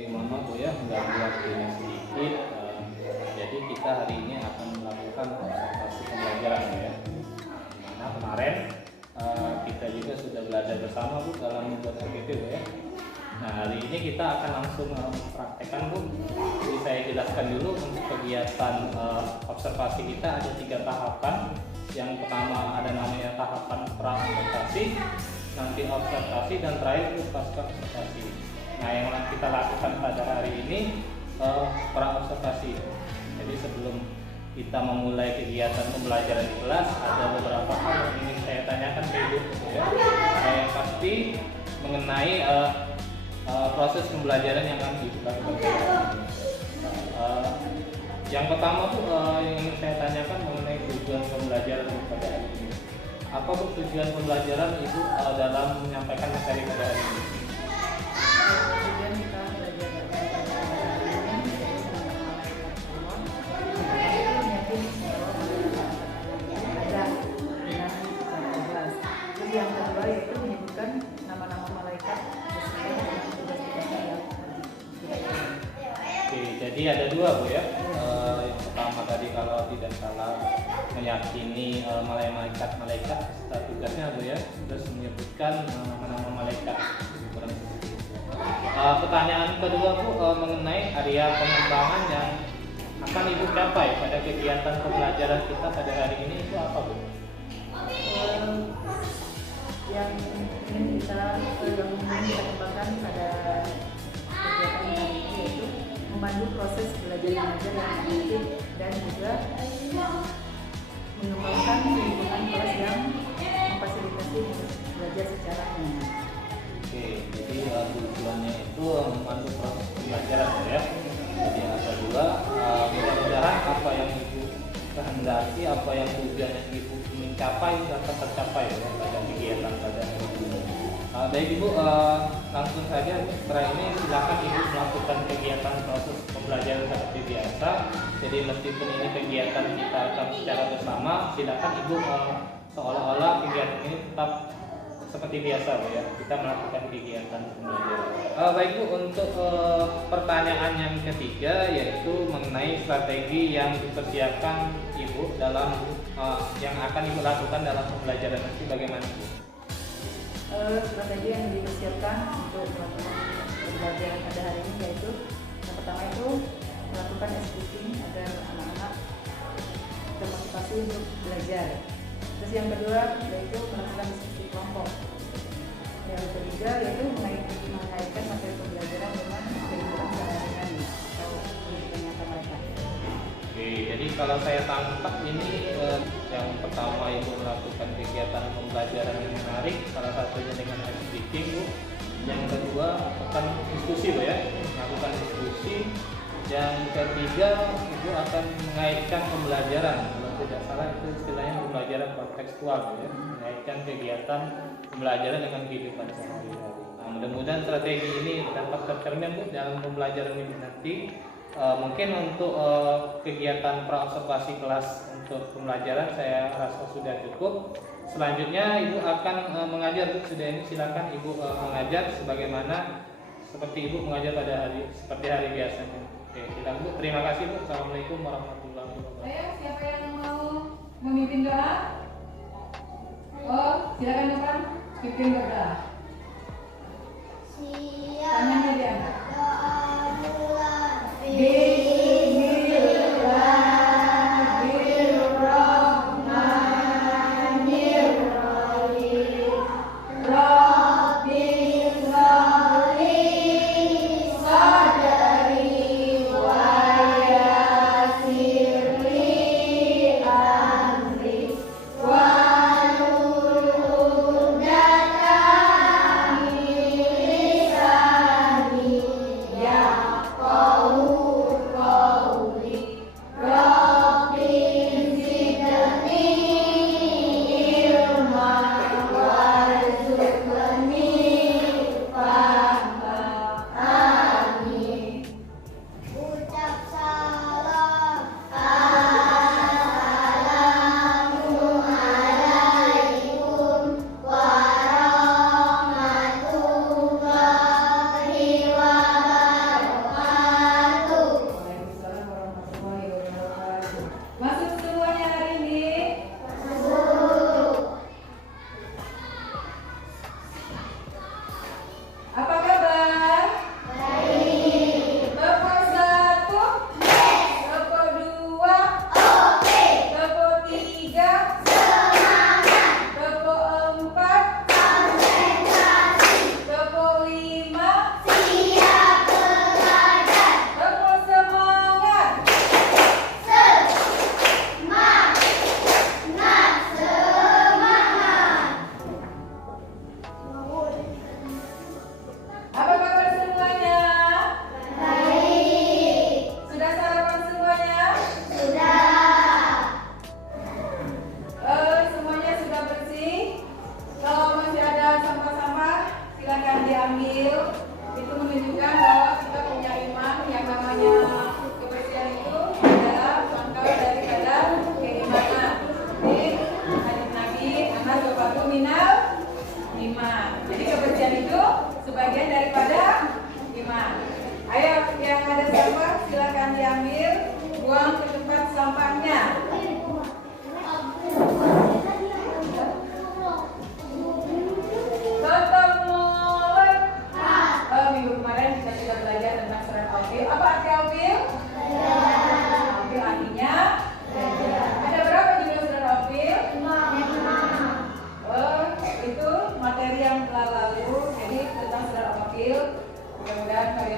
Oke, mohon maaf Bu ya, mengganggu waktunya sedikit. Jadi kita hari ini akan melakukan observasi pembelajaran ya. Nah, kemarin kita juga sudah belajar bersama Bu dalam membuat RPP Bu ya. Nah, hari ini kita akan langsung mempraktekkan Bu. Jadi saya jelaskan dulu untuk kegiatan observasi kita ada 3 tahapan. Yang pertama ada namanya tahapan pra-observasi, nanti observasi, dan terakhir itu pasca observasi. Nah, yang kita lakukan pada hari ini pra-observasi. Jadi sebelum kita memulai kegiatan pembelajaran di kelas, ada beberapa hal yang ingin saya tanyakan ke Ibu ya. Yang pasti mengenai proses pembelajaran yang akan dilakukan. Yang pertama tuh yang ingin saya tanyakan mengenai tujuan pembelajaran pada hari ini. Apa tujuan pembelajaran Ibu dalam menyampaikan materi pada hari ini? Tujuan kita belajar yang kedua yaitu menyebutkan nama-nama malaikat sesuai dengan tugas-tugasnya yang Oke, jadi ada 2 Bu ya. Yang pertama tadi kalau tidak salah meyakini malaikat serta tugasnya Bu ya, terus menyebutkan nama-nama malaikat. Pertanyaan kedua Bu mengenai area pengembangan yang akan Ibu capai pada kegiatan pembelajaran kita pada hari ini itu apa Bu? Yang ingin kita kembangkan pada kegiatan hari ini yaitu memandu proses belajar mengajar yang efektif dan juga mengembangkan lingkungan kelas yang memfasilitasi belajar secara nyaman. Oke, jadi tujuannya itu memandu proses pembelajaran ya. Jadi ada 2, mudah-mudahan apa yang Ibu kehendaki, apa yang tujuannya Ibu ingin capai dapat tercapai ya pada kegiatan pada hari ini. Baik Ibu, langsung saja setelah ini silakan Ibu melakukan kegiatan proses pembelajaran seperti biasa. Jadi meskipun ini kegiatan kita akan secara bersama, silakan Ibu seolah-olah kegiatan ini tetap seperti biasa Bu ya. Kita melakukan kegiatan pembelajaran. Baik Bu, untuk pertanyaan yang ketiga yaitu mengenai strategi yang dipersiapkan Ibu dalam yang akan Ibu lakukan dalam pembelajaran nanti bagaimana Bu? Strategi yang dipersiapkan untuk melakukan pembelajaran pada hari ini yaitu yang pertama itu melakukan speaking agar anak-anak termotivasi untuk belajar. Terus yang kedua yaitu melakukan diskusi kelompok. Yang ketiga yaitu mengaitkan materi pembelajaran dengan kehidupan sehari-hari atau kehidupan mereka. Oke, jadi kalau saya tangkap ini yang pertama Ibu melakukan kegiatan pembelajaran yang menarik, salah satunya dengan speaking Bu. Yang kedua akan diskusi Bu ya, melakukan diskusi. Yang ketiga Ibu akan mengaitkan pembelajaran, kalau tidak salah itu istilahnya pembelajaran kontekstual Bu ya, mengaitkan kegiatan pembelajaran dengan kehidupan sehari-hari. Nah, mudah-mudahan strategi ini dapat tercermin Bu dalam pembelajaran ini nanti. Mungkin untuk kegiatan pra-observasi kelas untuk pembelajaran saya rasa sudah cukup. Selanjutnya Ibu akan mengajar Bu, sudah ini silakan Ibu mengajar sebagaimana seperti Ibu mengajar pada hari biasanya. Oke, silakan Bu. Terima kasih Bu. Assalamualaikum warahmatullahi wabarakatuh. Ayo, siapa yang mau memimpin doa? Oh, silakan depan, pimpin berdoa. Tangannya diangkat. Wa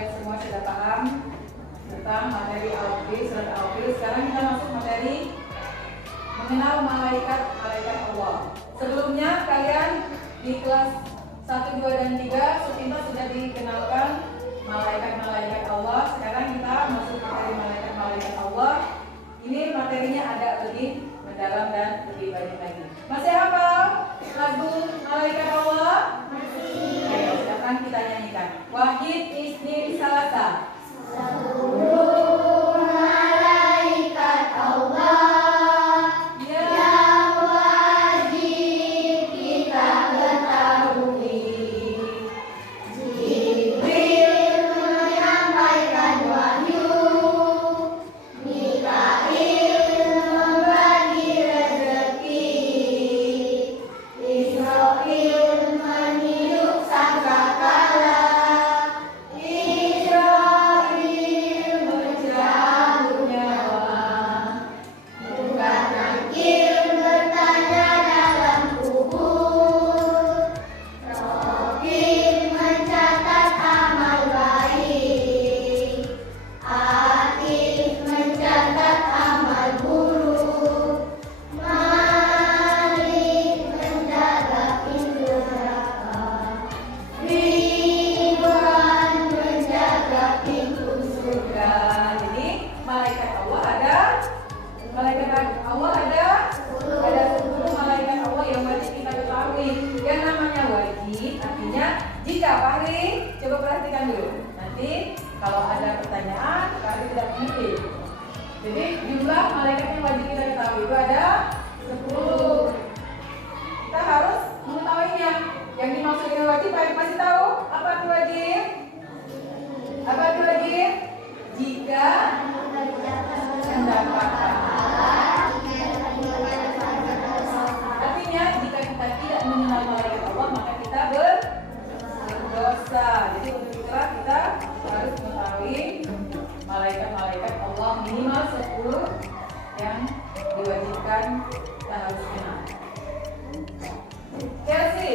kalian semua sudah paham tentang materi Al-Fil, surat Al-Fil. Sekarang kita masuk materi mengenal malaikat Allah. Sebelumnya kalian di kelas 1, 2, dan 3 sepintas sudah dikenalkan malaikat Allah. Sekarang kita masuk materi malaikat Allah. Ini materinya agak lebih mendalam dan lebih banyak lagi. Masih hafal lagu malaikat Allah? Masih. Ayo, silakan kita nyanyikan. Wahid Isnin Salasa. Malaikat Allah yang wajib kita ketahui. Jibril menyampaikan wahyu, Mikail membagi rezeki, Israfil meniup sangkakala, Israfil mencabut nyawa, Munkar Nakir bertanya dalam kubur, Raqib mencatat amal baik, Atid mencatat amal buruk, Malik menjaga pintu neraka, Ridwan menjaga pintu surga. Jadi malaikat Allah ada 10 malaikat Allah yang wajib kita ketahui. Yang namanya wajib artinya jika Fahri, coba perhatikan dulu. Nanti kalau ada pertanyaan, Fahri tidak mengerti. Jadi jumlah malaikat yang wajib kita ketahui itu ada 10. Kita harus mengetahuinya. Yang dimaksud dengan wajib, Fahri masih tahu apa itu wajib? Apa itu wajib? Jika mendapatkan. Artinya jika kita tidak mengenal malaikat Allah maka kita berdosa. Jadi untuk itulah kita harus mengetahui malaikat Allah minimal 10 yang diwajibkan kita harus kenal. Chelsea,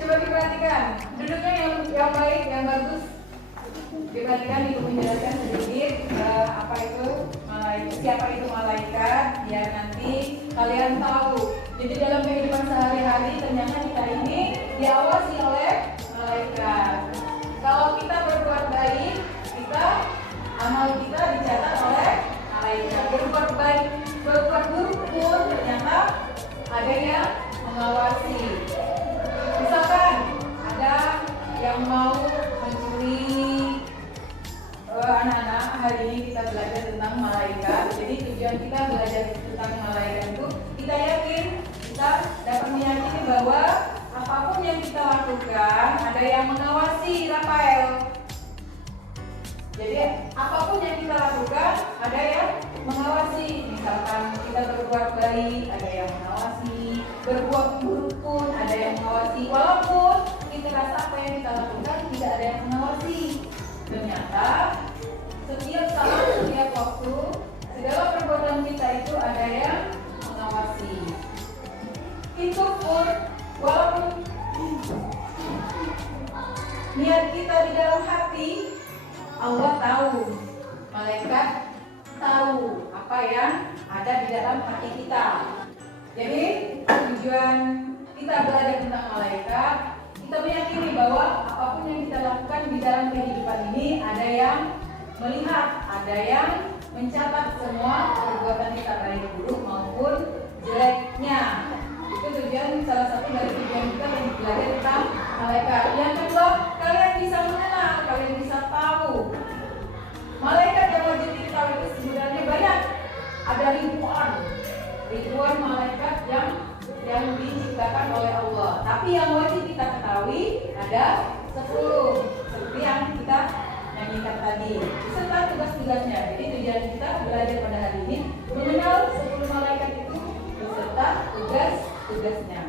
coba diperhatikan duduknya yang baik, yang bagus. Diperhatikan ibu menjelaskan sedikit apa itu malaikat, siapa itu malaikat, biar nanti kalian tahu. Jadi dalam kehidupan sehari-hari ternyata kita ini diawasi oleh malaikat. Kalau kita berbuat baik, amal kita dicatat oleh malaikat. Berbuat baik, berbuat buruk pun ternyata ada yang mengawasi. Misalkan ada yang mau mencuri. Anak-anak, hari ini kita belajar tentang malaikat. Jadi tujuan kita belajar tentang malaikat itu kita yakin, kita dapat meyakini bahwa apapun yang kita lakukan ada yang mengawasi, Rafael. Jadi apapun yang kita lakukan ada yang mengawasi. Misalkan kita berbuat baik, ada yang mengawasi. Berbuat buruk pun ada yang mengawasi. Walaupun kita rasa apa yang kita lakukan tidak ada yang mengawasi, ternyata setiap saat, setiap waktu, segala perbuatan kita itu ada yang mengawasi. Itu pun walaupun niat kita di dalam hati, Allah tahu, malaikat tahu apa yang ada di dalam hati kita. Jadi tujuan kita belajar tentang malaikat, kita meyakini bahwa apapun yang kita lakukan di dalam kehidupan ini ada yang melihat, ada yang mencatat semua perbuatan kita baik buruk maupun jeleknya. Itu tujuan, salah satu dari tujuan kita untuk belajar tentang malaikat. Yang kedua, kalian bisa mengenal, kalian bisa tahu malaikat yang wajib kita tahu itu sebenarnya banyak. Ada ribuan malaikat yang diciptakan oleh Allah. Tapi yang wajib kita ketahui ada 10, seperti yang kita nyanyikan tadi, beserta tugas-tugasnya. Jadi tujuan kita belajar pada hari ini mengenal 10 malaikat itu beserta tugas-tugasnya.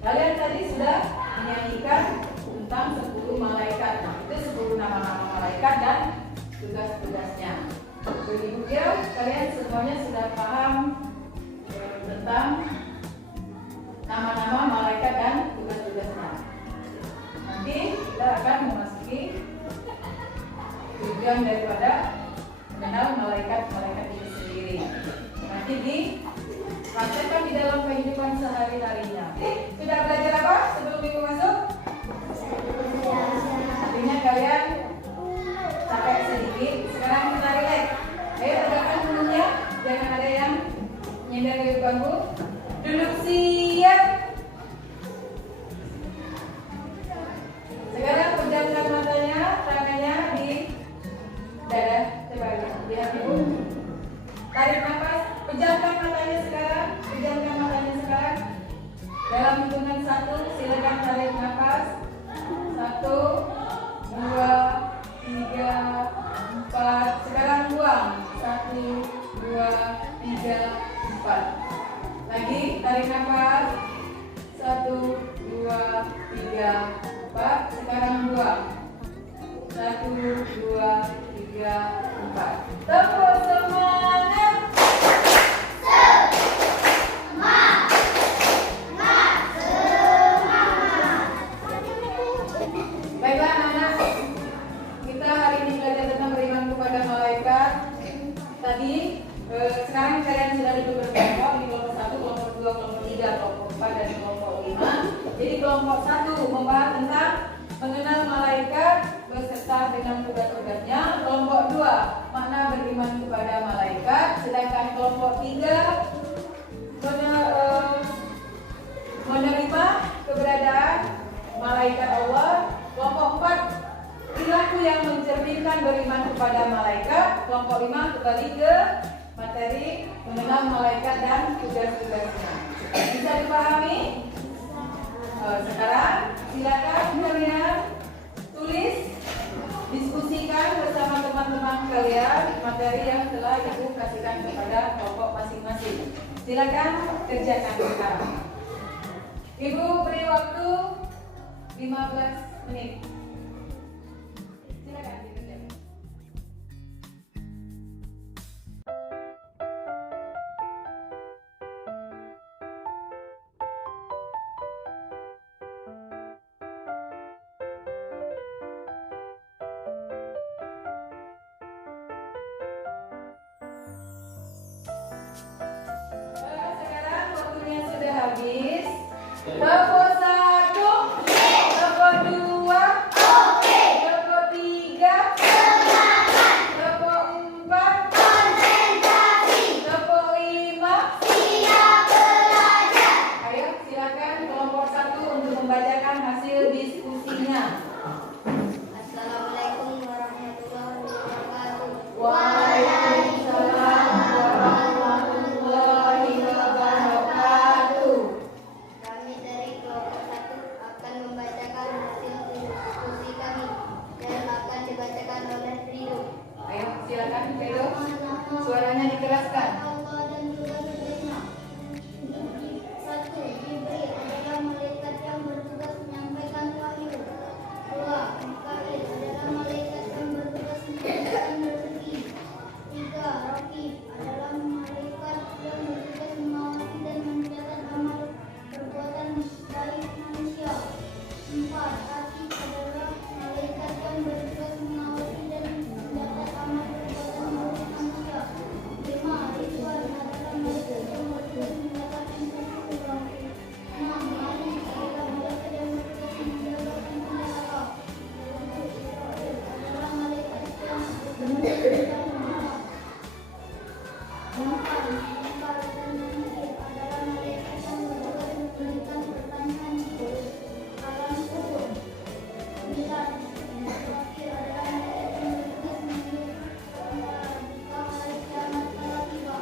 Kalian tadi sudah menyanyikan tentang 10 malaikat. Nah, itu 10 nama-nama malaikat dan tugas-tugasnya. Begitu ya, kalian semuanya sudah paham tentang nama-nama malaikat dan tugas-tugasnya. Nanti kita akan memasuki tujuan daripada mengenal malaikat-malaikat itu sendiri. Nanti dipraktekkan di dalam kehidupan sehari-harinya. Sudah belajar apa sebelum minggu masuk? Artinya kalian capek sedikit. Sekarang kita relax. Ayo tegakkan punggungnya, jangan ada yang nyender di bangku. Duduk siap. Sekarang pejamkan matanya, tangannya di dada. Coba lihat ibu. Tarik nafas, pejamkan matanya sekarang. Pejamkan matanya sekarang. Dalam hitungan 1, silakan tarik nafas. 1, 2, 3, 4. Sekarang buang. 1, 2, 3, 4. Lagi tarik nafas. 1, 2, 3, 4. Sekarang buang. 1, 2, 3, 4. Tepuk semangat. Baiklah anak-anak, kita hari ini belajar tentang beriman kepada malaikat. Tadi sekarang kalian sudah duduk berkelompok di kelompok 1, kelompok 2, kelompok 3, kelompok 4 dan kelompok 5. Jadi kelompok 1 membahas tentang mengenal malaikat beserta dengan tugas-tugasnya. Kelompok 2 makna beriman kepada malaikat. Sedangkan kelompok 3 menerima keberadaan malaikat Allah. Kelompok 4 perilaku yang mencerminkan beriman kepada malaikat. Kelompok 5 kembali ke materi mengenal malaikat dan tugas-tugasnya. Bisa dipahami? Sekarang silakan kalian tulis, diskusikan bersama teman-teman kalian materi yang telah ibu kasihkan kepada kelompok masing-masing. Silakan kerjakan sekarang. Ibu beri waktu 15 menit. Silakan dikerjakan. Sekarang waktunya sudah habis. Tepuk 1, tepuk 2, tepuk 3, tepuk 4, tepuk 5. Ayo silakan kelompok 1 untuk membacakan hasil diskusinya. Assalamualaikum warahmatullahi wabarakatuh. Waalaikumsalam warahmatullahi wabarakatuh. Kami dari kelompok 1 akan membacakan hasil diskusi kami dan akan dibacakan oleh Ridho. Ayo silakan Pedro, suaranya dikeraskan. Allah dan tugas-tugasnya. 1. Jibril adalah malaikat yang bertugas menyampaikan wahyu. 2. Mikail adalah malaikat yang bertugas menyampaikan rezeki. 3. Raqib adalah malaikat yang bertugas mengawasi dan mencatat amal perbuatan dari manusia. 4. Atid adalah malaikat yang bertugas mengawasi dan mencatat amal perbuatan buruk manusia. 5. Ridwan adalah malaikat yang bertugas mencatat investasi uang. 6. Malik adalah malaikat yang bertugas menjaga pintu neraka. 7. Israel adalah malaikat yang bertugas menjaga rumah. 8. Munkar dan Nakir adalah malaikat yang bertugas memberikan pertanyaan di alam kubur. 9. Nakir adalah malaikat yang bertugas mengambil gambaran jika hari kiamat telah tiba.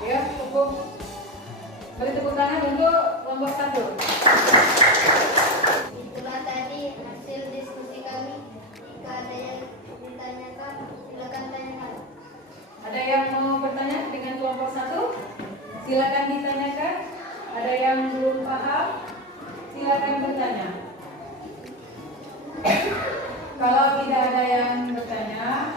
Ya, cukup. Beri tepuk tangan untuk kelompok 1. Itulah tadi hasil diskusi kami. Jika ada yang ditanyakan, silakan tanyakan. Ada yang mau bertanya dengan kelompok 1? Silakan ditanyakan. Ada yang belum paham? Silakan bertanya. Kalau tidak ada yang bertanya,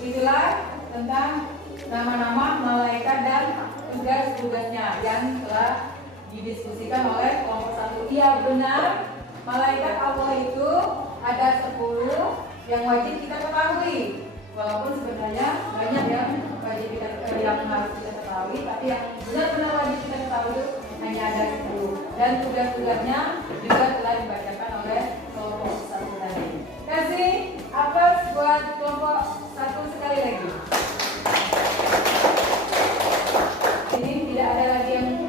itulah tentang nama-nama malaikat dan tugas-tugasnya yang telah didiskusikan oleh kelompok 1. Iya benar, malaikat Allah itu ada 10 yang wajib kita ketahui. tapi yang benar-benar wajib kita ketahui hanya ada 10. Dan tugas-tugasnya juga telah dibacakan oleh kelompok 1 tadi. Kasih aplaus buat kelompok 1 sekali lagi. Ini tidak ada lagi yang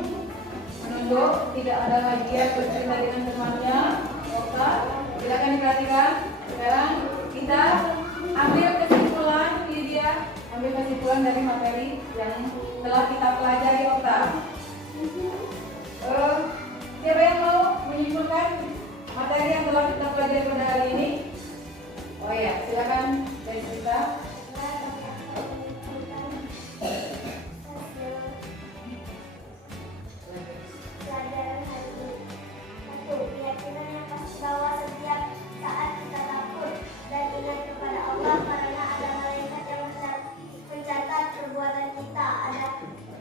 menunduk, tidak ada lagi yang bercerita dengan temannya. Oke, silakan diperhatikan. Sekarang kita ambil kesimpulan, Lydia, ambil kesimpulan dari materi yang telah kita pelajari, Okta. Siapa yang mau menyimpulkan materi yang telah kita pelajari pada hari ini? Oh ya, silakan dari kita. Pelajaran hari ini. 1. Keyakinan yang pasti bahwa setiap saat kita takut dan ingat kepada Allah karena ada malaikat yang mencatat perbuatan kita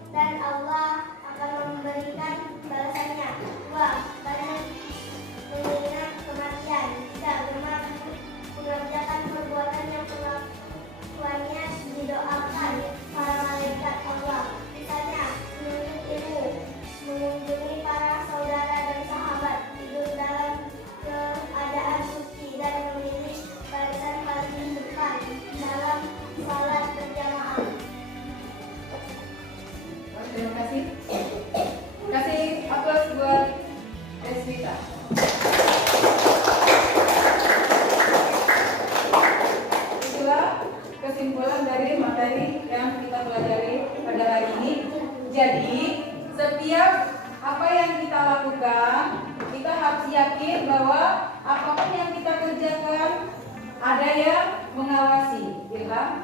dan Allah akan memberikan balasannya. 2. Karena mengingat kematian. 3. Gemar mengerjakan perbuatan yang pengakuannya didoakan para malaikat Allah. Misalnya menuntut ilmu, mengunjungi para saudara dan sahabat, tidur dalam keadaan suci dan memilih barisan paling depan dalam salat berjamaah. Terima kasih. Kasih aplaus buat Deswita. Itulah kesimpulan dari materi yang kita pelajari pada hari ini. Jadi, setiap apa yang kita lakukan, kita harus yakin bahwa apapun yang kita kerjakan ada yang mengawasi, ya.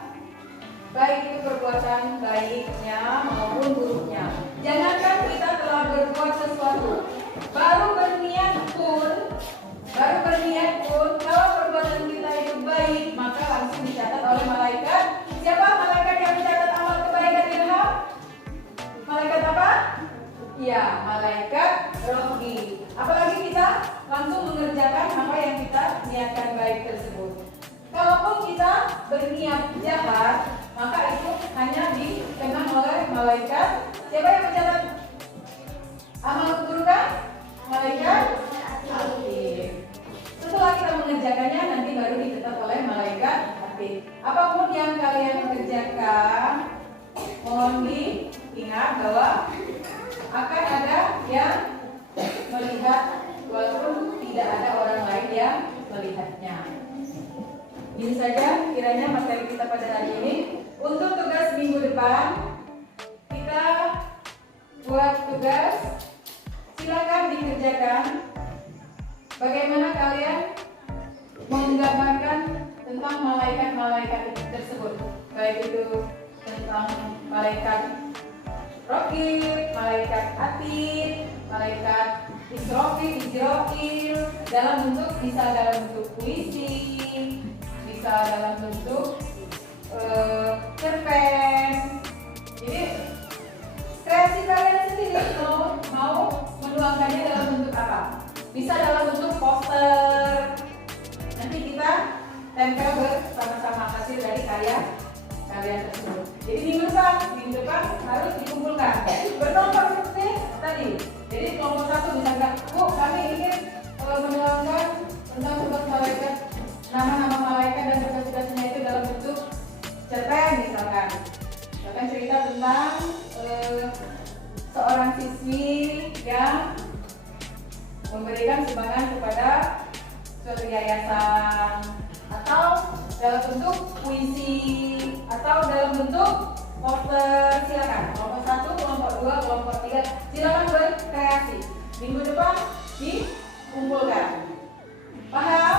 Baik itu perbuatan baiknya maupun buruknya. Jangankan kita telah berbuat sesuatu, baru berniat pun, kalau perbuatan kita itu baik, maka langsung dicatat oleh malaikat. Siapa malaikat yang mencatat amal kebaikan Ilham? Malaikat apa? Iya, malaikat Rogi. Apalagi kita langsung mengerjakan apa yang kita niatkan baik tersebut. Kalaupun kita berniat jahat, maka itu hanya dikenang oleh malaikat. Siapa yang mencatat amal keburukan? Malaikat Atid. Setelah kita mengerjakannya, nanti baru dicatat oleh malaikat Atid. Apapun yang kalian kerjakan, mohon diingat bahwa akan ada yang melihat walaupun tidak ada orang lain yang melihatnya. Ini saja kiranya materi kita pada hari ini. Untuk tugas minggu depan, kita buat tugas, silakan dikerjakan. Bagaimana kalian menggambarkan tentang malaikat-malaikat tersebut, baik itu tentang malaikat Raqib, malaikat Atid, malaikat Israfil, dalam bentuk, bisa dalam bentuk puisi, bisa dalam bentuk cerpen. Jadi kreasi kalian sendiri mau menuangkannya dalam bentuk apa? Bisa dalam bentuk poster. Nanti kita tempel bersama-sama hasil dari karya kalian tersebut. Jadi minggu depan harus dikumpulkan. Bernomor seperti tadi. Jadi kelompok 1 misalkan, Bu, kami ingin menuangkan tentang tugas malaikat, nama-nama malaikat dan tugas-tugasnya itu dalam bentuk cerpen misalkan. Misalkan cerita tentang seorang siswi yang memberikan sumbangan kepada suatu yayasan, atau dalam bentuk puisi, atau dalam bentuk poster. Silakan kelompok 1, kelompok 2, kelompok 3 silakan berkreasi. Minggu depan dikumpulkan. Paham?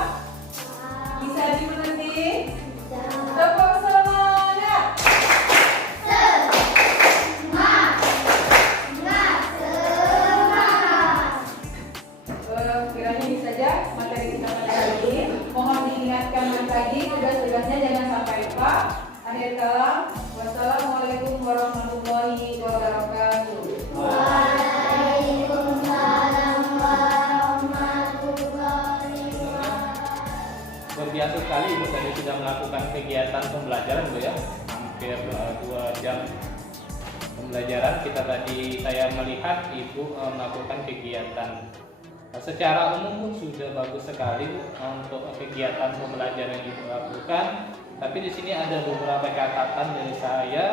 Bisa dimengerti? Tepuk semangat. Kiranya ini saja materi kita pada hari ini. Mohon diingatkan lagi tugas-tugasnya, jangan sampai lupa. Akhir kalam, wassalamualaikum warahmatullahi wabarakatuh. Waalaikumsalam warahmatullahi wabarakatuh. Luar biasa sekali Ibu tadi sudah melakukan kegiatan pembelajaran Bu ya, hampir 2 jam pembelajaran saya melihat Ibu melakukan kegiatan secara umum sudah bagus sekali untuk kegiatan pembelajaran yang Ibu lakukan. Tapi di sini ada beberapa catatan dari saya.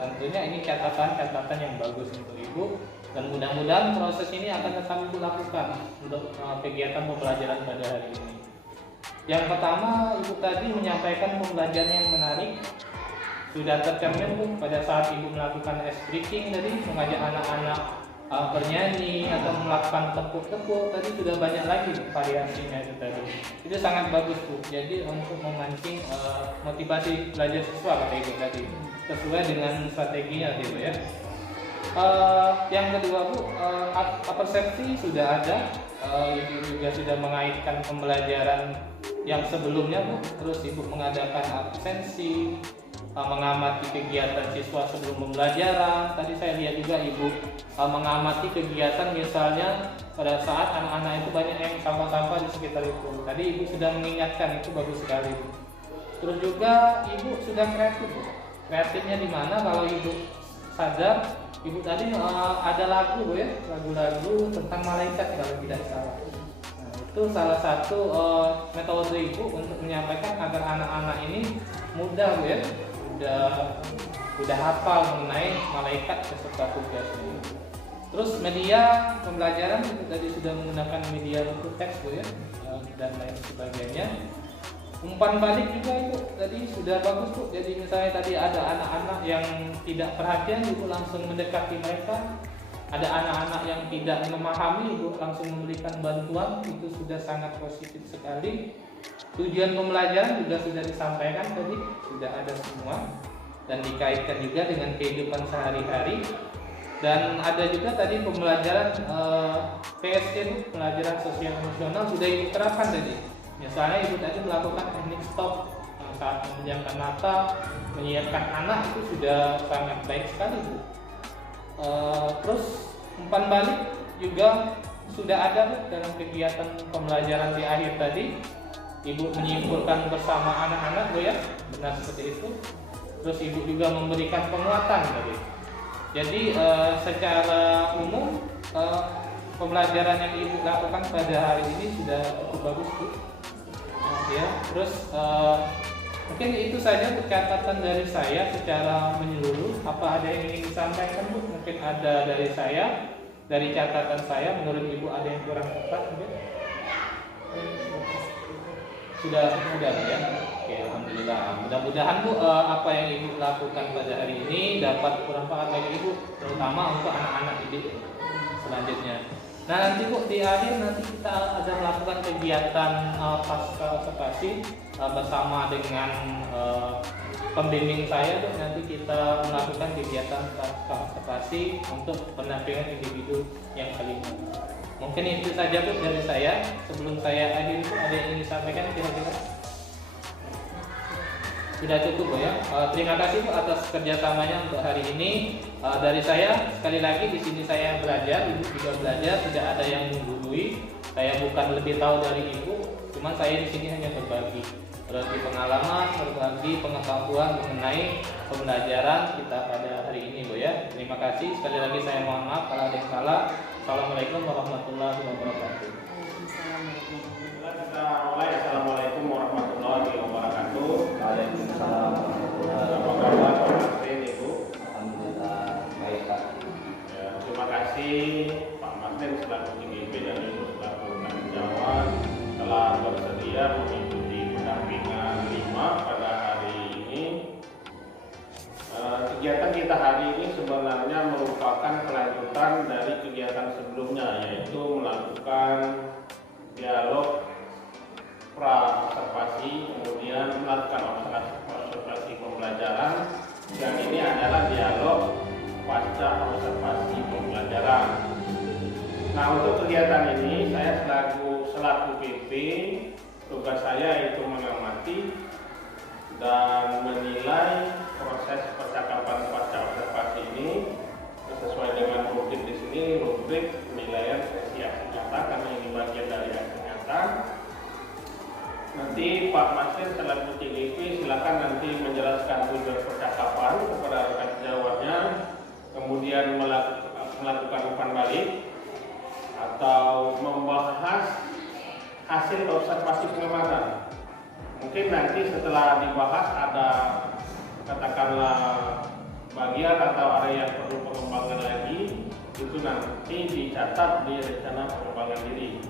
Tentunya ini catatan yang bagus untuk Ibu, dan mudah-mudahan proses ini akan tetap Ibu lakukan untuk kegiatan pembelajaran pada hari ini. Yang pertama, Ibu tadi menyampaikan pembelajaran yang menarik. Sudah tercermin Bu pada saat Ibu melakukan ice breaking tadi, mengajak anak-anak bernyanyi atau melakukan tepuk-tepuk. Tadi sudah banyak lagi variasinya itu tadi. Itu sangat bagus Bu. Jadi untuk memancing motivasi belajar siswa kata Ibu tadi, sesuai dengan strateginya Bu ya. Yang kedua Bu, persepsi sudah ada. Ibu juga sudah mengaitkan pembelajaran yang sebelumnya Bu. Terus Ibu mengadakan absensi, mengamati kegiatan siswa sebelum pembelajaran. Tadi saya lihat juga Ibu mengamati kegiatan, misalnya pada saat anak-anak itu banyak yang sampah-sampah di sekitar itu. Tadi Ibu sudah mengingatkan, itu bagus sekali Bu. Terus juga Ibu sudah kreatif Bu. Kreatifnya di mana? Kalau Ibu sadar, Ibu tadi ada lagu Bu ya, lagu-lagu tentang malaikat kalau tidak salah. Nah, itu salah satu metode Ibu untuk menyampaikan agar anak-anak ini mudah Bu ya, udah hafal mengenai malaikat beserta tugasnya. Terus media pembelajaran itu tadi sudah menggunakan media untuk teks Bu ya, dan lain sebagainya. Umpan balik juga Ibu tadi sudah bagus Bu. Jadi misalnya tadi ada anak-anak yang tidak perhatian, Ibu langsung mendekati mereka. Ada anak-anak yang tidak memahami, Ibu langsung memberikan bantuan. Itu sudah sangat positif sekali. Tujuan pembelajaran juga sudah disampaikan tadi, sudah ada semua, dan dikaitkan juga dengan kehidupan sehari-hari. Dan ada juga tadi pembelajaran PSE, pelajaran sosial emosional, sudah Ibu terapkan tadi. Misalnya Ibu tadi melakukan teknik stop saat menjamkan mata, menyiapkan anak, itu sudah sangat baik sekali Bu. Terus umpan balik juga sudah ada Bu dalam kegiatan pembelajaran di akhir tadi. Ibu menyimpulkan bersama anak-anak Bu ya, benar seperti itu. Terus Ibu juga memberikan penguatan tadi. Jadi secara umum pembelajaran yang Ibu lakukan pada hari ini sudah cukup bagus Bu. Ya, terus mungkin itu saja catatan dari saya secara menyeluruh. Apa ada yang ingin disampaikan Bu? Mungkin ada dari saya, dari catatan saya. Menurut Ibu ada yang kurang tepat mungkin? Sudah ya. Oke, alhamdulillah. Mudah-mudahan Bu apa yang Ibu lakukan pada hari ini dapat bermanfaat bagi Ibu, terutama untuk anak-anak didik selanjutnya. Nah nanti Bu di akhir nanti kita ada melakukan kegiatan pasca observasi bersama dengan pembimbing saya Bu. Nanti kita melakukan kegiatan pasca observasi untuk pendampingan individu yang kelima. Mungkin itu saja Bu dari saya. Sebelum saya akhiri Bu, ada yang ingin disampaikan kira-kira? Sudah cukup Bu ya. Terima kasih Bu atas kerjasamanya untuk hari ini. Dari saya sekali lagi di sini saya yang belajar, Ibu juga belajar, tidak ada yang menggurui. Saya bukan lebih tahu dari Ibu, cuman saya di sini hanya berbagi pengalaman, berbagi pengetahuan mengenai pembelajaran kita pada hari ini Bu ya. Terima kasih. Sekali lagi saya mohon maaf kalau ada yang salah. Assalamualaikum warahmatullahi wabarakatuh. Assalamualaikum warahmatullahi wabarakatuh. Waalaikumsalam warahmatullahi wabarakatuh. Apa kabar Ibu? Alhamdulillah baik Pak. Ya, terima kasih Pak Martin selaku IGP dan Ibu selaku penanggung jawab telah bersedia mengikuti pendampingan 5 pada hari ini. Kegiatan kita hari ini sebenarnya merupakan kelanjutan dari kegiatan sebelumnya, yaitu melakukan dialog pra-observasi, kemudian melakukan observasi pembelajaran, dan ini adalah dialog pasca observasi pembelajaran. Nah, untuk kegiatan ini saya selaku PP, tugas saya itu mengamati dan menilai proses percakapan pasca observasi ini sesuai dengan rubrik di sini, rubrik penilaian sesi aksi nyata, karena ini bagian dari aksi nyata. Nanti Pak Masir selaku CGP silakan nanti menjelaskan tujuan percakapan kepada rekan sejawatnya, kemudian melakukan umpan balik, atau membahas hasil observasi pengamatan. Mungkin nanti setelah dibahas ada katakanlah bagian atau area yang perlu pengembangan lagi, itu nanti dicatat di rencana pengembangan diri.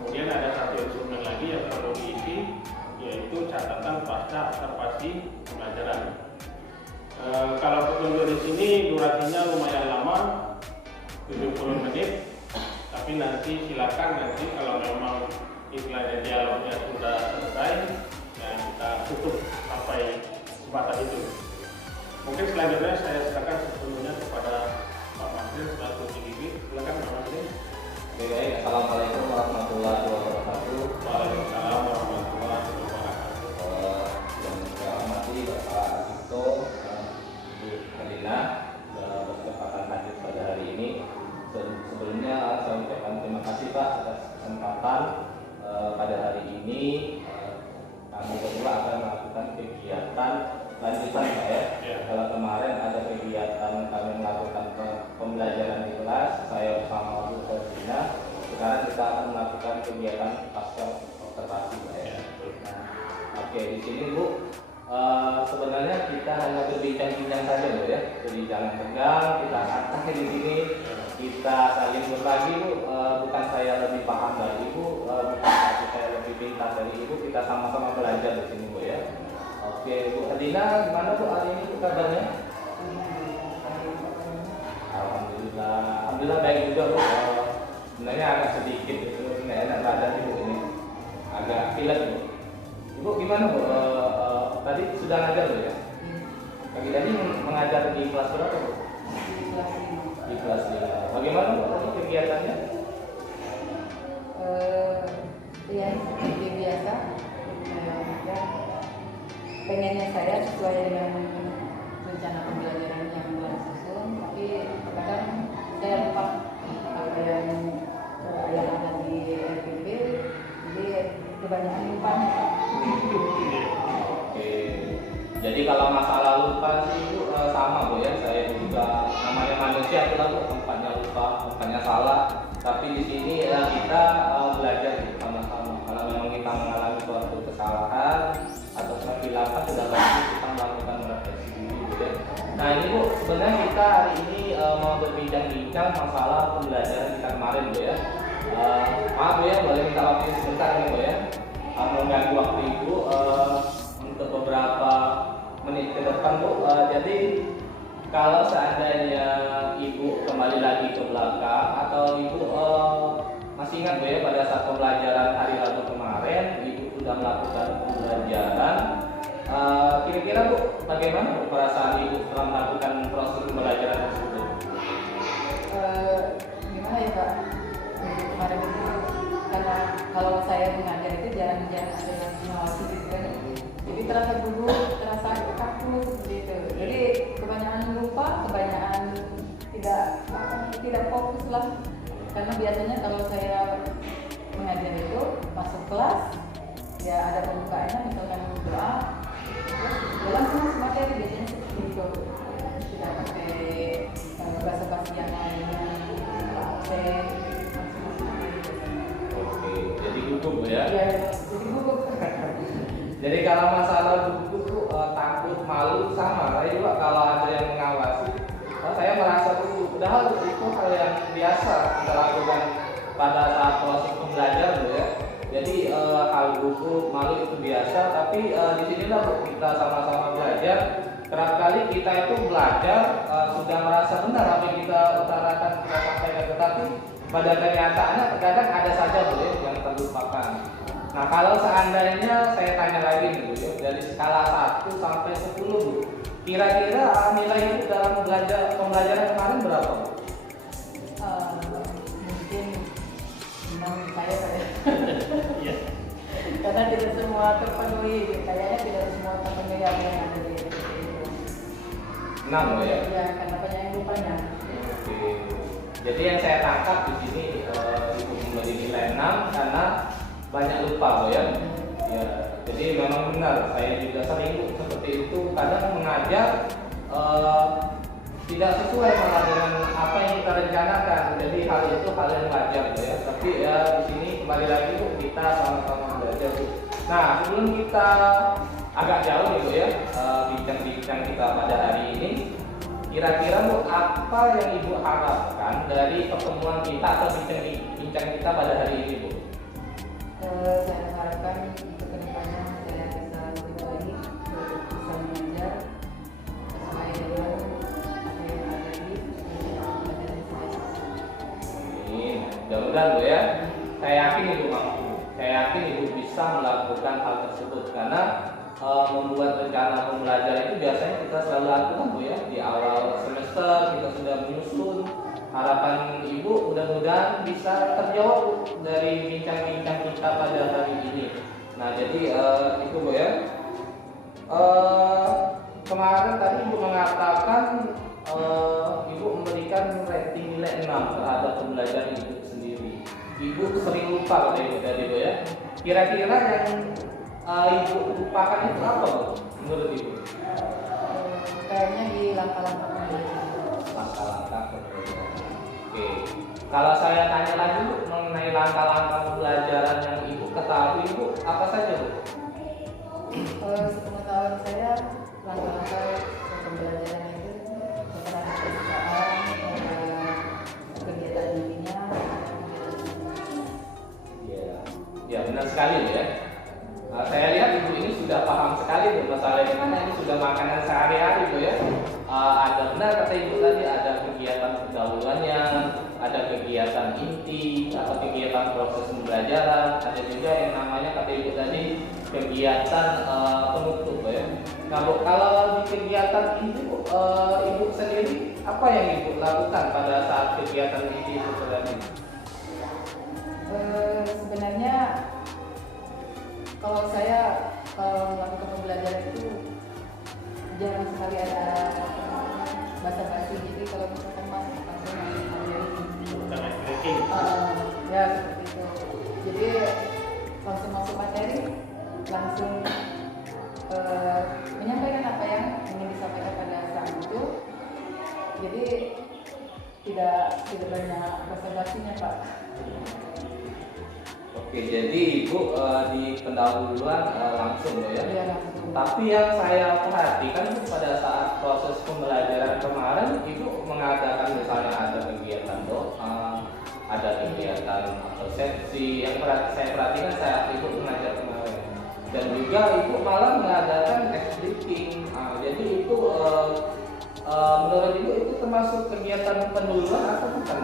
Kemudian ada satu instrumen lagi yang perlu diisi, yaitu catatan pasca observasi pembelajaran. Kalau petunjuk di sini durasinya lumayan lama, 70 menit, tapi nanti silakan nanti kalau memang istilahnya dialognya sudah selesai, ya kita tutup sampai sebatas itu. Mungkin selanjutnya saya silakan sepenuhnya kepada Pak Masrin selaku CGV. Silakan Pak Masrin. Baik, assalamualaikum warahmatullahi wabarakatuh. Waalaikumsalam warahmatullahi wabarakatuh. Yang saya hormati Bapak Asito, Bu Melina, berkesempatan hadir pada hari ini. Sebelumnya saya ucapkan terima kasih Pak atas kesempatan pada hari ini. Kami berdua akan melakukan kegiatan lanjutan Pak ya. Kalau kemarin ada kegiatan kami melakukan pembelajaran di kelas, saya bersama Bu Melina. Sekarang kita akan melakukan kegiatan pasca observasi Pak ya. Nah, oke, di sini Bu, sebenarnya kita hanya berbincang-bincang saja Bu ya. Jadi jangan tegang, kita santai di sini. Kita saling berbagi Bu, bukan saya lebih paham dari Ibu, bukan saya lebih pintar dari Ibu, kita sama-sama belajar di sini Bu ya. Oke, Bu Adina, gimana Bu hari ini Bu kabarnya? Alhamdulillah baik juga Bu. Sebenarnya agak sedikit gitu, nggak enak badan Ibu ini, agak pilek Bu. Ibu gimana Bu? Tadi sudah ngajar Bu ya? Pagi tadi mengajar di kelas berapa Bu? Di kelas 5. Bagaimana Bu tadi kegiatannya? Ya seperti biasa. Pengennya saya sesuai dengan rencana pembelajaran yang telah disusun, tapi kadang saya lupa apa yang ada di RPP, jadi kebanyakan lupa. Oke. Jadi kalau masalah lupa sih Bu sama Bu ya, saya juga namanya manusia itulah Bu, tempatnya lupa, tempatnya salah. Tapi di sini kita belajar sama-sama. Kalau memang kita mengalami suatu kesalahan atau kesilapan, sudah bagus kita melakukan refleksi dulu gitu ya. Nah ini Bu, sebenarnya kita hari ini mau berbincang-bincang masalah pembelajaran kita kemarin Bu ya. Maaf Bu ya, boleh minta waktu sebentar nih Bu ya. Mengganggu waktu Ibu untuk beberapa menit ke depan Bu. Jadi kalau seandainya Ibu kembali lagi ke belakang atau Ibu masih ingat Bu ya, pada saat pembelajaran hari Rabu kemarin Ibu sudah melakukan pembelajaran, kira-kira Bu bagaimana Bu perasaan Ibu setelah melakukan proses pembelajaran tersebut? Gimana ya Pak? Untuk kemarin itu karena kalau saya mengajar itu jarang-jarang ada yang mengawasi gitu kan, jadi terasa gugup, terasa kaku gitu. Jadi kebanyakan lupa, kebanyakan tidak fokus lah. Karena biasanya kalau saya mengajar itu masuk kelas, ya ada pembukaannya misalkan doa, terus langsung masuk materi, biasanya seperti itu. Tidak pakai basa-basi yang lainnya, pakai Oke, jadi gugup Bu ya? ya jadi gugup. Jadi kalau masalah gugup tuh takut, malu sama. Saya juga kalau ada yang mengawasi, saya merasa gugup. Padahal itu hal yang biasa kita lakukan pada saat proses pembelajaran Bu ya. Jadi hal gugup, malu itu biasa. Tapi di sinilah Bu kita sama-sama belajar. Kerap kali kita itu belajar sudah merasa benar apa yang kita utarakan, kita sampaikan, tetapi pada kenyataannya terkadang ada saja Bu ya, yang terlupakan. Nah kalau seandainya saya tanya lagi nih Bu ya, dari skala 1 sampai 10 Bu, kira-kira nilai Ibu dalam pembelajaran kemarin berapa Bu? Mungkin menurut saya Iya. karena tidak semua terpenuhi, kayaknya tidak semua terpenuhi apa yang ada di RPP itu. 6 Bu ya? Ya karena banyak yang lupanya. Oke. Jadi yang saya tangkap di sini Ibu memberi nilai 6 karena banyak lupa Bu ya. Ya, jadi memang benar, saya juga sering seperti itu, kadang mengajar tidak sesuai malah dengan apa yang kita rencanakan. Jadi hal itu hal yang wajar Bu ya. Tapi ya di sini kembali lagi Bu, kita sama-sama belajar Bu. Nah, sebelum kita agak jauh nih Bu ya, bincang-bincang kita pada hari ini, kira-kira Bu, apa yang Ibu harapkan dari pertemuan kita atau bincang kita pada hari ini Bu? Saya mengharapkan untuk kedepannya saya bisa lebih baik, bisa mengajar sesuai dengan apa yang ada di pelajaran saya. Ini mudah-mudahan Bu ya. Saya yakin Ibu mampu. Saya yakin Ibu bisa melakukan hal tersebut karena membuat rencana pembelajaran itu biasanya kita selalu lakukan Bu ya. Di awal semester kita sudah menyusun harapan Ibu, mudah-mudahan bisa terjawab Bu dari bincang-bincang kita pada hari ini. Nah, jadi itu Bu ya. Kemarin tadi Ibu mengatakan Ibu memberikan rating nilai 6 terhadap pembelajaran Ibu sendiri. Ibu sering lupa kata Ibu tadi Bu ya. Kira-kira yang Ibu lupakan itu apa Bu menurut Ibu? Kayaknya di langkah-langkah pembelajaran. Langkah-langkah pembelajaran. Oke. Kalau saya tanya lagi Bu mengenai langkah-langkah pembelajaran yang Ibu ketahui Bu, apa saja Bu? Sepengetahuan saya langkah-langkah pembelajaran itu setelah pembukaan, kegiatan intinya. Ya benar sekali Bu ya. Saya lihat Ibu ini sudah paham sekali Bu masalah ini karena ini sudah makanan sehari-hari Bu ya. Ada benar kata Ibu tadi, ada kegiatan pendahuluannya, ada kegiatan inti atau kegiatan proses pembelajaran, ada juga yang namanya kata Ibu tadi kegiatan penutup Bu ya. Nah Bu, kalau di kegiatan inti Bu, Ibu sendiri apa yang Ibu lakukan pada saat kegiatan inti itu tadi? Sebenarnya kalau saya melakukan pembelajaran itu jarang sekali ada basa-basi. Jadi kalau misalkan masuk langsung materi, ya seperti itu. Jadi langsung masuk materi, langsung menyampaikan apa yang ingin disampaikan pada saat itu. Jadi tidak banyak basa-basinya Pak. Oke, jadi Ibu di pendahuluan langsung ya. Iya, langsung. Tapi yang saya perhatikan pada saat proses pembelajaran kemarin, Ibu mengadakan misalnya ada kegiatan doa, ada kegiatan persepsi. Yang saya perhatikan saat Ibu mengajar kemarin. Dan juga Ibu malah mengadakan exhibiting. Jadi itu menurut Ibu itu termasuk kegiatan pendahuluan atau bukan?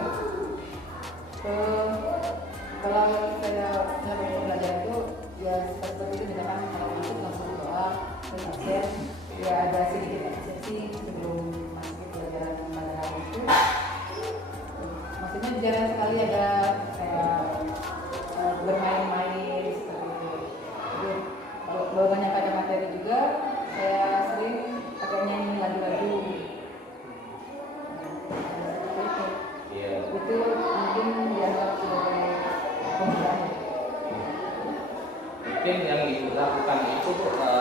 Kalau saya melakukan pembelajaran itu ya seperti itu, misalkan kalau masuk langsung doa, terus absen, ya ada sedikit eksepsi sebelum masuk ke pelajaran pada hari itu. Maksudnya jarang sekali ada kayak bermain-main seperti itu. Jadi banyak pada materi juga, saya sering agak nyanyi lagu-lagu. Seperti itu. Itu mungkin dianggap sebagai pembelajaran. Mungkin yang dilakukan itu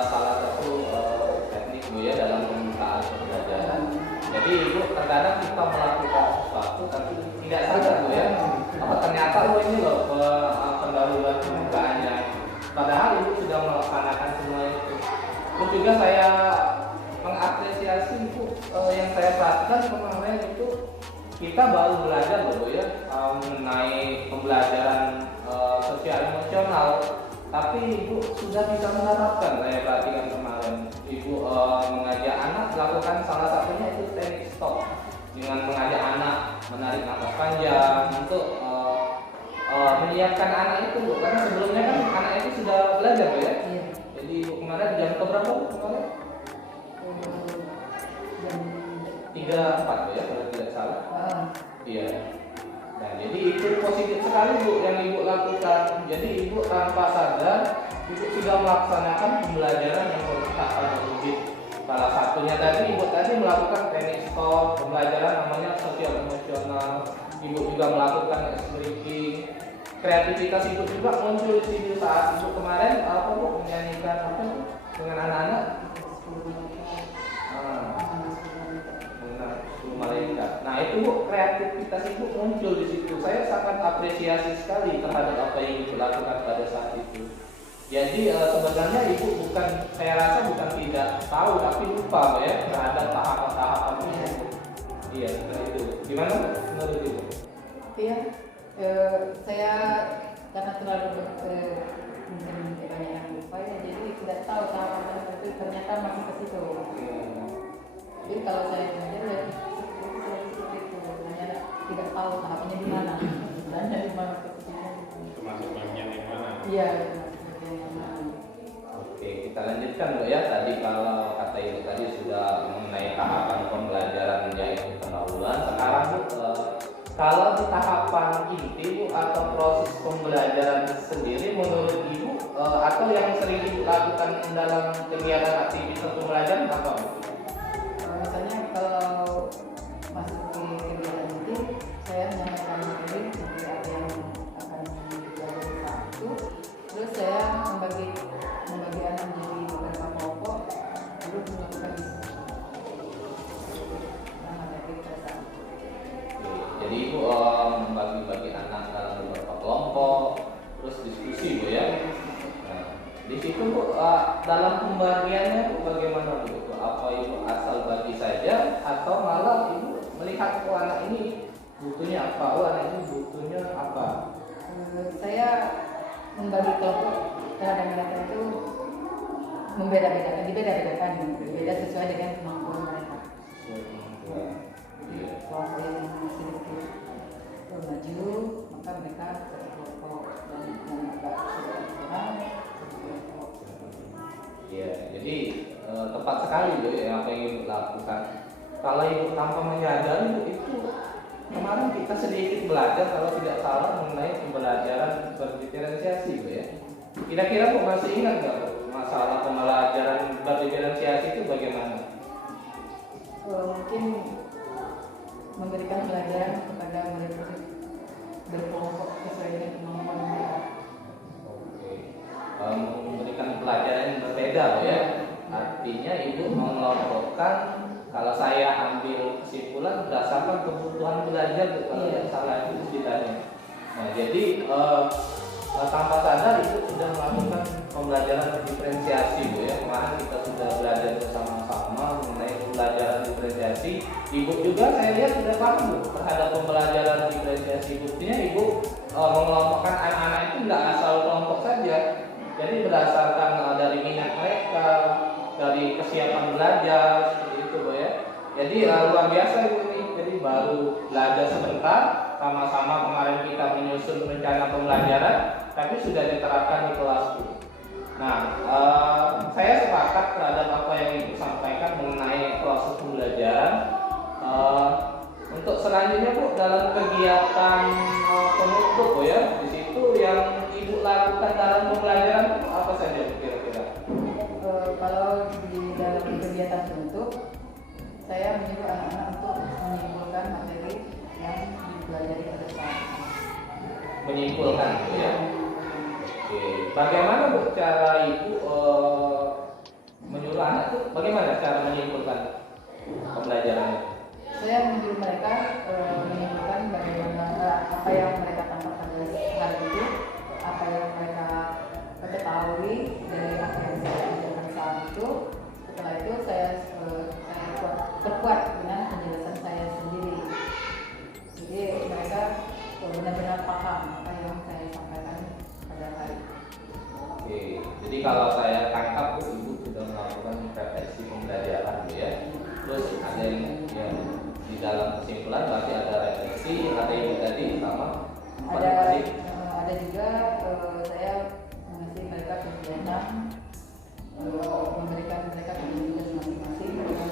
salah satu teknik Bu ya dalam pembukaan pembelajaran. Jadi Ibu terkadang kita melakukan sesuatu tapi tidak sadar Bu ya. Ternyata ini loh pendahuluan pembukaannya. Padahal Ibu sudah melaksanakan semua itu. Terus juga saya mengapresiasi Ibu yang saya perhatikan kemarin itu kita baru belajar loh Bu ya mengenai pembelajaran sosial emosional, tapi Ibu sudah bisa menerapkan. Saya perhatikan kemarin Ibu mengajak anak melakukan salah satunya itu teknik stop dengan mengajak anak menarik nafas panjang untuk menyiapkan anak itu Bu, karena sebelumnya kan anak itu sudah belajar Bu ya. Iya. Jadi Ibu kemarin jam keberapa Bu kemarin? Jam 3-4 Bu ya kalau tidak salah. Iya. Nah, jadi itu positif sekali Bu yang Ibu lakukan. Jadi Ibu tanpa sadar Ibu sudah melaksanakan pembelajaran yang berpusat pada wujud. Salah satunya tadi Ibu tadi melakukan teknik stop, pembelajaran namanya sosial emosional. Ibu juga melakukan experiencing. Kreativitas Ibu juga muncul di sini saat Ibu kemarin menyanyikan apa dengan anak-anak. kreativitas ibu muncul di situ. Saya sangat apresiasi sekali terhadap apa yang ibu lakukan pada saat itu. Jadi sebenarnya ibu bukan, saya rasa bukan tidak tahu tapi lupa ya terhadap tahapan-tahapan ini. Iya, itu. Gimana menurut ibu? Iya, saya karena terlalu mungkin banyak yang lupa ya, jadi tidak tahu tahapan itu ternyata masih ke situ. Jadi kalau saya belajar ya seperti itu, ternyata tidak tahu tahapannya di mana, sebenarnya di mana keputusannya. Termasuk bagian yang mana? Iya, bagian yang mana. Oke, kita lanjutkan Bu ya. Tadi kalau kata ibu tadi sudah mengenai tahapan pembelajaran yaitu pendahuluan. Sekarang Bu, kalau di tahapan inti Bu atau proses pembelajaran sendiri menurut ibu atau yang sering ibu lakukan dalam kegiatan aktivitas pembelajaran apa Bu? Misalnya kalau masuk ke kegiatan inti, saya menyampaikan materi apa yang akan dipelajari saat itu. Terus saya membagi anak menjadi beberapa kelompok, lalu melakukan diskusi tentang materi pada saat itu. Jadi ibu membagi-bagi anak dalam beberapa kelompok, terus diskusi Bu ya. Nah, di situ Bu dalam pembagiannya Bu bagaimana Bu? Apa ibu asal bagi saja atau malah ibu melihat anak ini butuhnya apa, anak ini butuhnya apa? Saya membagi kelompok terhadap mereka itu dibeda-bedakan, berbeda sesuai dengan kemampuan mereka. Kelompok yang sedikit maju, maka mereka satu kelompok, dan yang agak sedikit kurang satu kelompok. Ya, jadi tepat sekali Bu yang apa yang ibu lakukan. Kalau ibu tanpa menyadari Bu, itu kemarin kita sedikit belajar kalau tidak salah mengenai pembelajaran berdiferensiasi Bu ya. Kira-kira Bu masih ingat nggak Bu masalah pembelajaran berdiferensiasi itu bagaimana? Mungkin memberikan pelajaran kepada murid-murid berkelompok sesuai dengan kemampuan mereka. Memberikan pelajaran yang berbeda Bu ya. Artinya ibu mengelompokkan, kalau saya ambil kesimpulan berdasarkan kebutuhan belajar Bu, kalau tidak salah itu ceritanya. Nah, jadi tanpa sadar ibu sudah melakukan pembelajaran diferensiasi Bu ya. Kemarin kita sudah belajar bersama-sama mengenai pembelajaran diferensiasi. Ibu juga saya lihat sudah paham Bu terhadap pembelajaran diferensiasi. Buktinya ibu mengelompokkan anak-anak itu tidak asal kelompok saja. Jadi berdasarkan dari minat mereka, dari kesiapan belajar seperti itu Bu ya. Jadi luar biasa Ibu ini. Jadi baru belajar sebentar, sama-sama kemarin kita menyusun rencana pembelajaran, tapi sudah diterapkan di kelas Bu. Nah, saya sepakat terhadap apa yang Ibu sampaikan mengenai proses pembelajaran. Untuk selanjutnya Bu, dalam kegiatan penutup Bu ya, di situ yang Ibu lakukan dalam pembelajaran itu apa saja kira-kira? Kalau di dalam kegiatan penutup, saya menyuruh anak-anak untuk menyimpulkan materi yang dipelajari pada saat itu. Menyimpulkan Bu ya. Oke, bagaimana Bu cara Ibu menyuruh anak itu? Bagaimana cara menyimpulkan pembelajarannya? Saya menyuruh mereka menyimpulkan bagaimana apa yang mereka tangkap pada hari itu, apa yang mereka ketahui dari apa yang saya ajarkan saat itu. Setelah itu saya perkuat dengan penjelasan saya sendiri. Jadi mereka benar-benar paham apa yang saya sampaikan pada hari itu. Oke, jadi kalau saya tangkap Bu, Ibu sudah melakukan refleksi pembelajaran Bu ya. Terus ada yang di dalam kesimpulan berarti ada refleksi, ada Ibu tadi sama ada juga saya mengasih mereka kegiatan, memberikan mereka tugas masing-masing dengan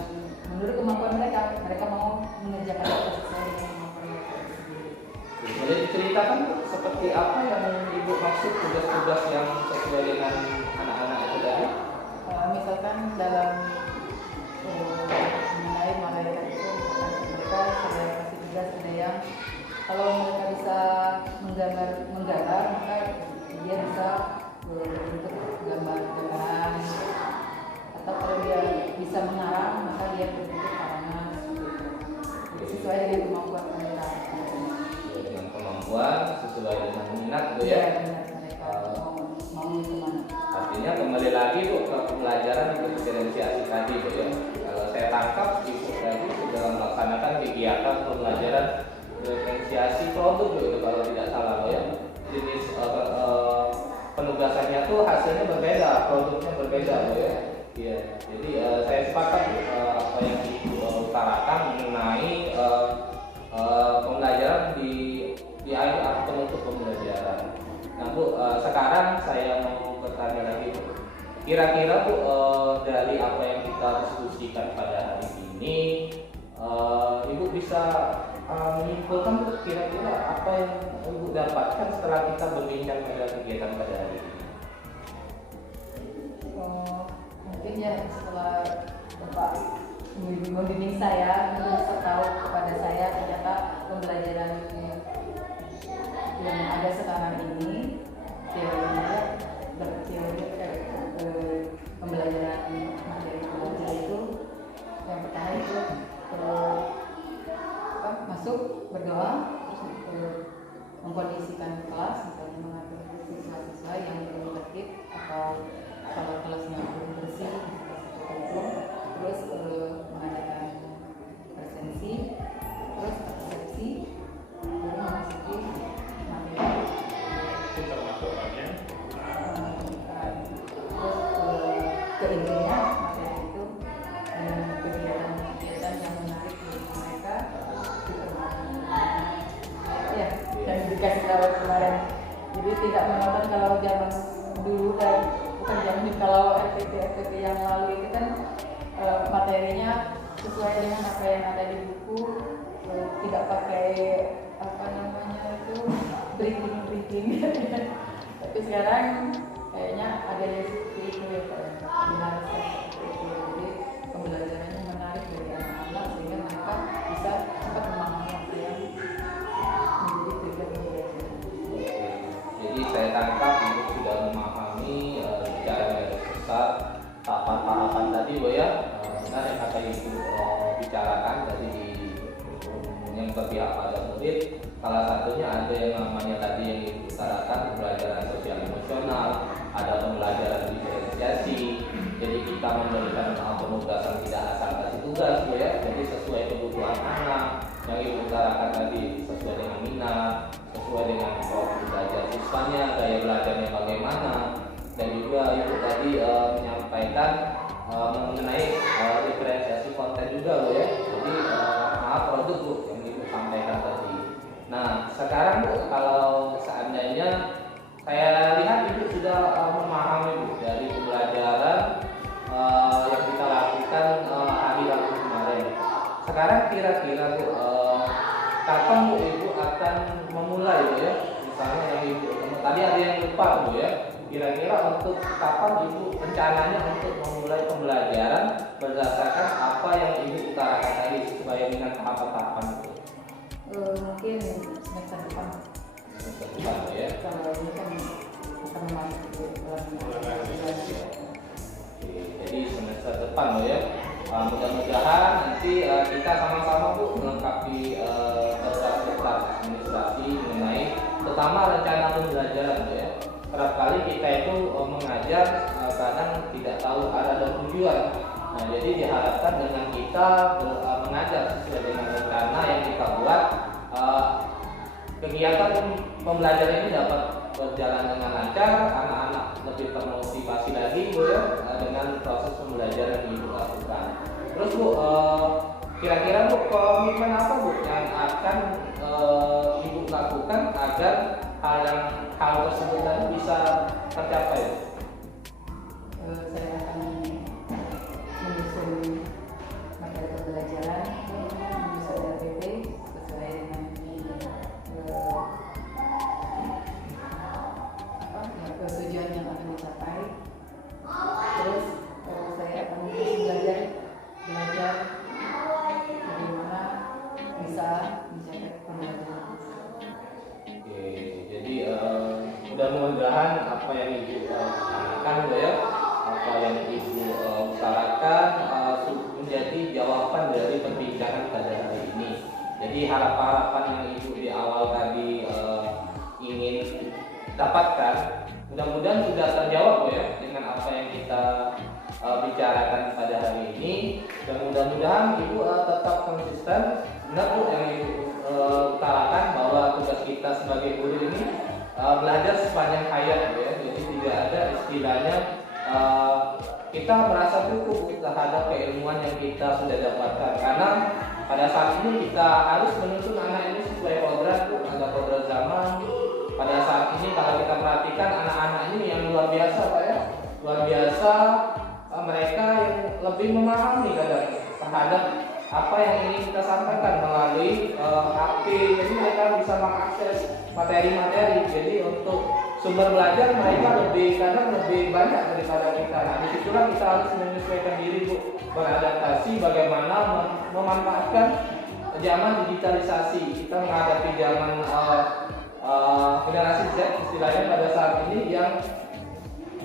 menurut kemampuan mereka mau mengerjakan sesuai dengan kemampuan mereka sendiri. Boleh diceritakan Bu, seperti apa yang Ibu maksud tugas-tugas yang sesuai dengan anak-anak itu tadi? Misalkan dalam mengenai malaikat itu, mereka saya kasih tugas ada yang kalau mereka bisa menggambar, maka dia bisa berbentuk gambaran, atau kalau dia bisa mengarang, maka dia berbentuk karangan, sesuai dengan kemampuan mereka. kemampuan sesuai dengan minat Bu Iya, ya. benar, mereka mau kemana. Artinya kembali lagi Bu ke pembelajaran untuk diferensiasi tadi Bu ya. Kalau saya tangkap Ibu tadi sudah melaksanakan kegiatan pembelajaran diferensiasi produk Bu itu kalau tidak salah Bu ya. Jenis penugasannya tuh hasilnya berbeda, produknya berbeda Bu ya. Iya. Jadi saya sepakat Bu, apa yang Ibu utarakan mengenai pembelajaran di akhir atau penutup pembelajaran. Nah Bu, sekarang saya mau bertanya lagi Bu. Kira-kira Bu, dari apa yang kita diskusikan pada hari ini, Ibu bisa menyimpulkan Bu, kira-kira apa yang Ibu dapatkan setelah kita berbincang pada kegiatan pada hari ini? Mungkin ya setelah Bapak membimbing saya, bisa tahu kepada saya ternyata pembelajaran yang ada sekarang ini pembelajaran materi belajar itu yang pertama itu masuk berdoa, terus mengkondisikan kelas, misalnya mengatur siswa-siswa yang belum tertib atau kalau kelasnya belum bersih, terus mengadakan presensi, terus persepsi, baru memasuki materi. Itu termasuk bagian Terus keinginnya materi itu kegiatan-kegiatan yang menarik bagi mereka ya, dan dikasih tahu kemarin. Jadi tidak menonton kalau zaman dulu dan bukan zaman kalau RPT yang lalu itu kan materinya sesuai dengan apa yang ada di buku, tidak pakai apa namanya itu briefing. Tapi sekarang kayaknya ada yang seperti itu ya Pak, diharuskan seperti itu. Jadi pembelajarannya menarik bagi anak-anak sehingga mereka bisa cepat memahami apa yang menjadi tujuan pembelajaran. Jadi saya tangkap Ibu sudah memahami secara garis besar tahapan-tahapan tadi Bu ya. Benar yang kata Ibu bicarakan tadi yang berpihak pada murid. Salah satunya ada yang namanya tadi yang Ibu utarakan pembelajaran sosial emosional, ada pembelajaran diferensiasi. Jadi kita memberikan penugasan tidak asal kasih tugas Bu ya. Jadi sesuai kebutuhan anak yang Ibu utarakan tadi, sesuai dengan minat, sesuai dengan profil belajar siswanya, gaya belajarnya bagaimana, dan juga Ibu tadi menyampaikan mengenai diferensiasi konten juga Bu ya. Jadi produk Bu yang Ibu sampaikan tadi. Nah sekarang Bu, kalau seandainya saya lihat Ibu sudah memahami Bu dari pembelajaran yang kita lakukan hari Rabu kemarin. Sekarang kira-kira Bu, kapan Bu Ibu akan memulai Bu ya? Misalnya yang Ibu tadi ada yang lupa Bu ya. Kira-kira untuk kapan Ibu rencananya untuk memulai pembelajaran berdasarkan apa yang Ibu utarakan tadi sesuai dengan tahapan-tahapan itu? Mungkin semester depan. Semester depan Bu ya. Kalau ini kan kita memasuki bulan. Jadi semester depan Bu ya. Mudah-mudahan nanti kita sama-sama Bu melengkapi daftar administrasi mengenai terutama rencana pembelajaran Bu ya. Kerap kali kita itu mengajar kadang tidak tahu arah dan tujuan. Nah, jadi diharapkan dengan kita mengajar sesuai dengan rencana yang kita buat, kegiatan pembelajaran ini dapat berjalan dengan lancar, anak-anak lebih termotivasi lagi Bu ya, dengan proses pembelajaran yang Ibu lakukan. Terus Bu, kira-kira Bu komitmen apa Bu yang akan Ibu lakukan agar hal tersebut tadi bisa tercapai? Saya akan menyusun materi pembelajaran, menyusun RPP sesuai dengan tujuan yang akan dicapai. Terus saya akan belajar bagaimana bisa mencapai pembelajaran. Oke, jadi mudah-mudahan apa yang Ibu tanyakan Bu ya, apa yang Ibu utarakan menjadi jawaban dari perbincangan pada hari ini. Jadi harapan-harapan yang Ibu di awal tadi dapatkan. Mudah-mudahan sudah terjawab Bu ya dengan apa yang kita bicarakan pada hari ini, dan mudah-mudahan Ibu tetap konsisten. Benar Bu yang Ibu utarakan bahwa tugas kita sebagai guru ini belajar sepanjang hayat Bu ya. Jadi tidak ada istilahnya kita merasa cukup terhadap keilmuan yang kita sudah dapatkan, karena pada saat ini kita harus menuntun anak ini sesuai kodrat Bu, ada kodrat zaman. Pada saat ini kalau kita perhatikan anak-anak ini yang luar biasa Pak ya, luar biasa. Mereka yang lebih memahami kadang terhadap apa yang ingin kita sampaikan melalui HP. Jadi mereka bisa mengakses materi-materi. Jadi untuk sumber belajar mereka kadang lebih banyak daripada kita. Nah, disitulah kita harus menyesuaikan diri Bu, beradaptasi bagaimana memanfaatkan zaman digitalisasi. Kita menghadapi zaman generasi Z istilahnya pada saat ini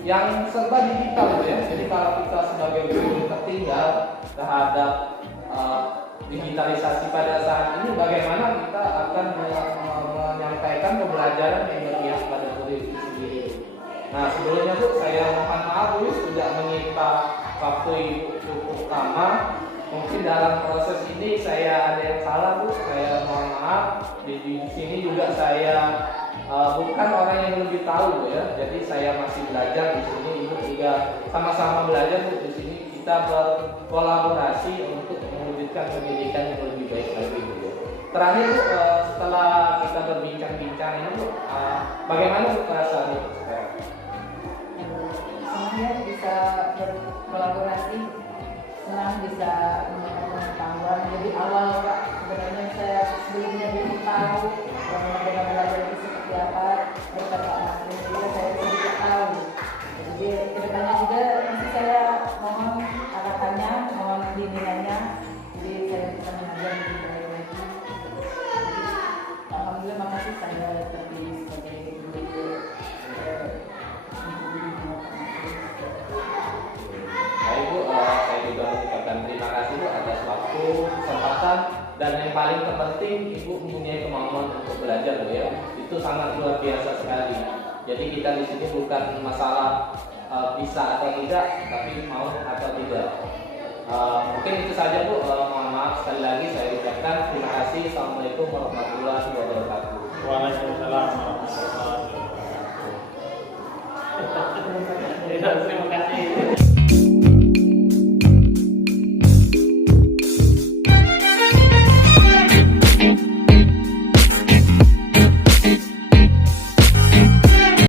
yang serba digital ya. Jadi kalau kita sebagai guru tertinggal terhadap digitalisasi pada saat ini, bagaimana kita akan menyampaikan pembelajaran yang berpihak pada guru itu sendiri. Nah sebelumnya Bu, saya mohon maaf Bu sudah menyita waktu Ibu cukup lama. Mungkin dalam proses ini saya ada yang salah Bu, saya mohon maaf. Di sini juga saya bukan orang yang lebih tahu Bu ya. Jadi saya masih belajar di sini, Ibu juga sama-sama belajar Bu. Di sini kita berkolaborasi untuk mewujudkan pendidikan yang lebih baik lagi Bu. Terakhir Bu, setelah kita berbincang-bincang ini Bu, bagaimana Bu perasaan Ibu sekarang? Senang ya bisa berkolaborasi, senang bisa mendapat pengetahuan. Jadi awal Pak, sebenarnya saya sebelumnya belum tahu bagaimana belajar itu seperti apa. Berkat Pak Nasri juga saya sedikit tahu. Jadi kedepannya juga nanti saya mohon arahannya, mohon bimbingannya. Jadi saya bisa mengajar lebih baik lagi. Alhamdulillah, makasih saya terpilih sebagai guru. Baik Bu, saya juga mengucapkan terima kasih Bu atas waktu, kesempatan, dan yang paling terpenting Ibu mempunyai kemampuan untuk belajar Bu ya. Itu sangat luar biasa sekali. Jadi kita di sini bukan masalah bisa atau tidak, tapi mau atau tidak. Mungkin itu saja Bu. Mohon maaf sekali lagi saya ucapkan terima kasih. Assalamualaikum warahmatullahi wabarakatuh. Waalaikumsalam warahmatullahi wabarakatuh. Terima kasih.